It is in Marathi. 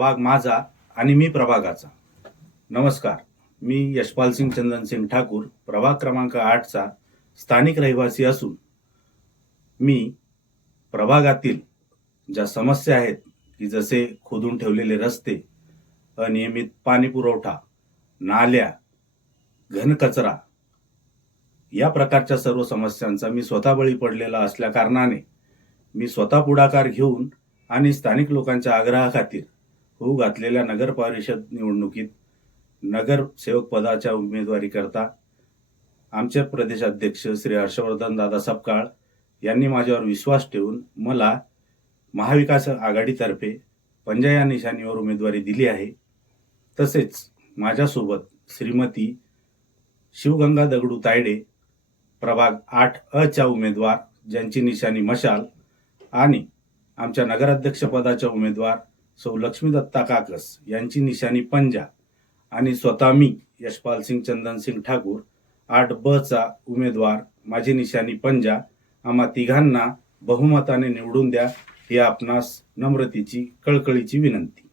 प्रभाग माझा आणि मी प्रभागाचा. नमस्कार मी यशपाल सिंग चंदन सिंग ठाकूर प्रभाग क्रमांक आठचा स्थानिक रहिवासी असून मी प्रभागातील ज्या समस्या आहेत की जसे खोदून ठेवलेले रस्ते अनियमित पाणी पुरवठा नाल्या घनकचरा या प्रकारच्या सर्व समस्यांचा मी स्वतः बळी पडलेला असल्या कारणाने मी स्वतः पुढाकार घेऊन आणि स्थानिक लोकांच्या आग्रहाखातीर होऊ घातलेल्या नगर परिषद निवडणुकीत नगरसेवक पदाच्या उमेदवारी करता आमचे प्रदेशाध्यक्ष श्री हर्षवर्धन दादा सपकाळ यांनी माझ्यावर विश्वास ठेवून मला महाविकास आघाडीतर्फे पंजा या निशाणीवर उमेदवारी दिली आहे. तसेच माझ्यासोबत श्रीमती शिवगंगा दगडू तायडे प्रभाग आठ अ च्या उमेदवार ज्यांची निशाणी मशाल आणि आमच्या नगराध्यक्षपदाच्या उमेदवार सौ लक्ष्मी दत्ता काकस यांची निशाणी पंजा आणि स्वतः मी यशपाल सिंग चंदन सिंग ठाकूर आठ ब चा उमेदवार माझी निशाणी पंजा आम्हा तिघांना बहुमताने निवडून द्या ही आपणास नम्रतेची कळकळीची विनंती.